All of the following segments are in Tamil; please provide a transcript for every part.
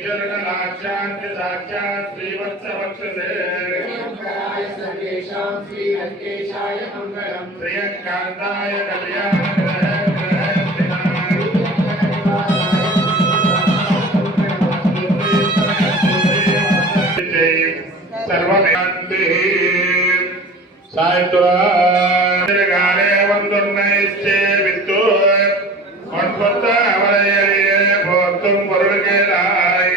चरणनाक्षान्ति साक्षात् श्रीवत्सवक्षसे शंकराय सर्वेषां श्रीरङ्गेशाय मङ्गलम् प्रियकान्ताय कल्याण சாயத்துவாரே வந்துன்னைச்சே வித்து ஒன்பத்த அவரையே போத்தும் பொருள்களாய்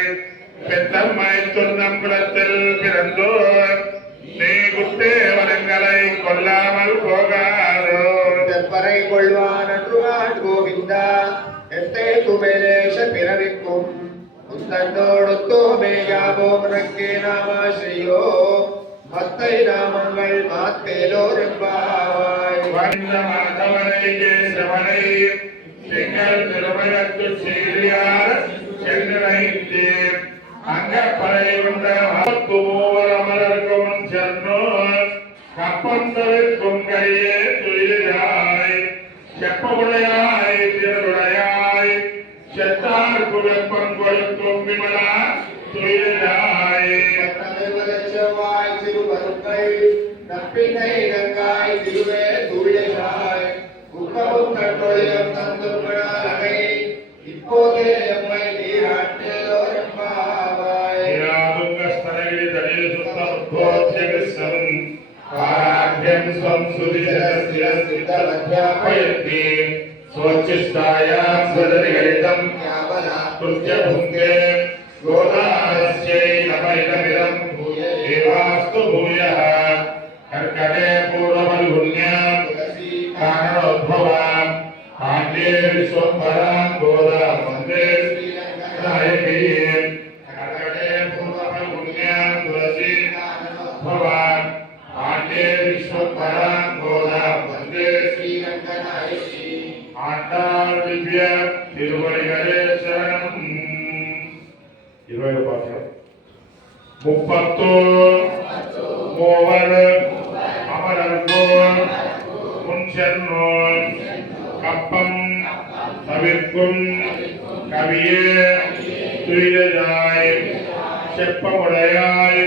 பெத்தம்மை துன்னம் குலத்தில் பிறந்தோ நீ குத்தே வரங்களை கொல்லாமல் போகாரோ தெப்பரை கொள்வான் அன்றுவான் கோவிந்தா எத்தை குபேலேஷ பிறவிக்கும் உந்தன்னோடு மேயாவோம் ரக்கே நாமாஸ்ரீயோ மத்தை நாமங்கள் மாத்தேலோரெம்பாவாய் வாழ்ந்த மாதவனை கேசவனை திங்கள் திருமணத்து சீரியார் சென்னைந்தே அங்கப்பறை உண்ட மூவர் அமரர்க்கும் சென்னோ கப்பந்தவிற்கும் கையே துயிலாய் செப்பமுடையாய் திருவுடையாய் செத்தார் குலப்பம் கொடுக்கும் விமலா துயிலாய் செவ்வாய் திருவருங்கை நப்பினை நங்காய் திருவே துயிலாய் உக்கமும் கட்டொழியம் தந்துள்ளகை இப்போதே எம்மை நீராட்டேலோரெம்பாவாய் ஸ்தனகிரி தடே சுத்தமுத்வோத்யகஸ்ஸம் ஆராத்யம் ஸ்வம் சுதிசரஸ்ய சித்தமத்யாபயத்தி ஸ்வச்சிஷ்டாயாம் சதரிகலிதம் கிருத்யபுங்கே கோதாரஸ்யை நமயிதமிதம் தேவாஸ்து பூயः கர்க்கடே பூர்வமல்குண்யாம் காரணோத்பவாம் பாண்ட்யே விஸ்வம்பராம் கோதாம் வந்தே நாயகீம் கர்க்கடே பூர்வமல்குண்யாம் துளசி காரணோத்பவாம் பாண்ட்யே விஸ்வம்பராம் கோதாம் வந்தே ஸ்ரீரங்கநாயகி ஆண்டாள் திவ்ய திருவடிகளே சரணம். 20 பாத்திரம் 30 மூவர் அமரர்கோர் முன்சென்னோர் கப்பம் தவிர்க்கும் கவியே துயிலாய் செப்பமுடையாய்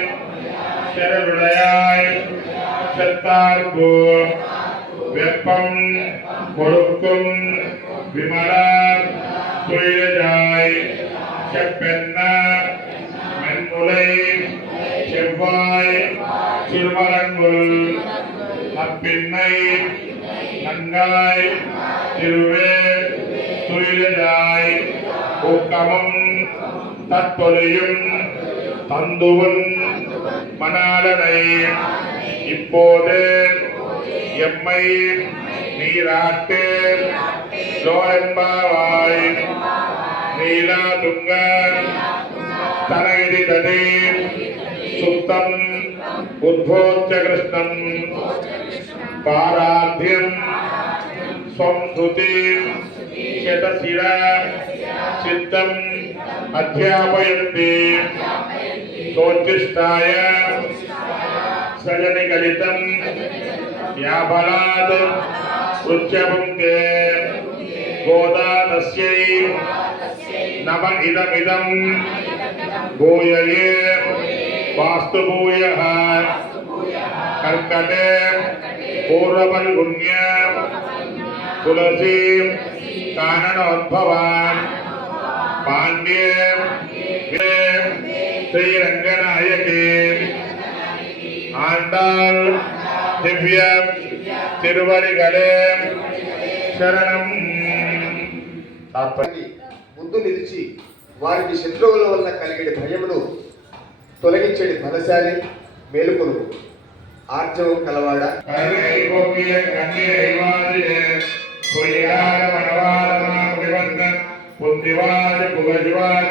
செரவுடையாய் செத்தார்கோ வெப்பம் கொடுக்கும் விமலா துயிலாய் செப்பென்ன மென்முலை செவ்வாய் திருமரங்குல் அப்பின்னை நங்காய் திருவே துயிலாய் ஊக்கமும் தற்பொலியும் தந்துவன் மணாலனை இப்போது எம்மை நீராட்டு லோரெம்பாவாய் நீலா துங்க தனகிரி தடே சுத்தம் உத்போத்ய கிருஷ்ணம் பாராத்யம் ஸ்வம் ஸ்ருதி சதசிரா சித்தம் அத்யாபயந்தி சோச்சிஷ்டாய சஜனிகலிதம் யாபலாத் உச்சபுங்கே கோதாதஸ்யை நம இதமிதம் பூயயே வாஸ்து பூயः கர்க்கடே பூர்வமல்குண்ய துளசி காரணோத்பவான் பாண்ட்யே ஸ்ரீரங்கநாயகி ஆண்டாள் திவ்ய திருவடிகளே శరణం. ముందు నిలిచి వారికి శత్రువుల వల్ల కలిగే భయమును తొలగించడి బలశాలి మేలుకొను ఆర్జవం కలవాడ புலியார மணவாரமா புகஜ்வாஜ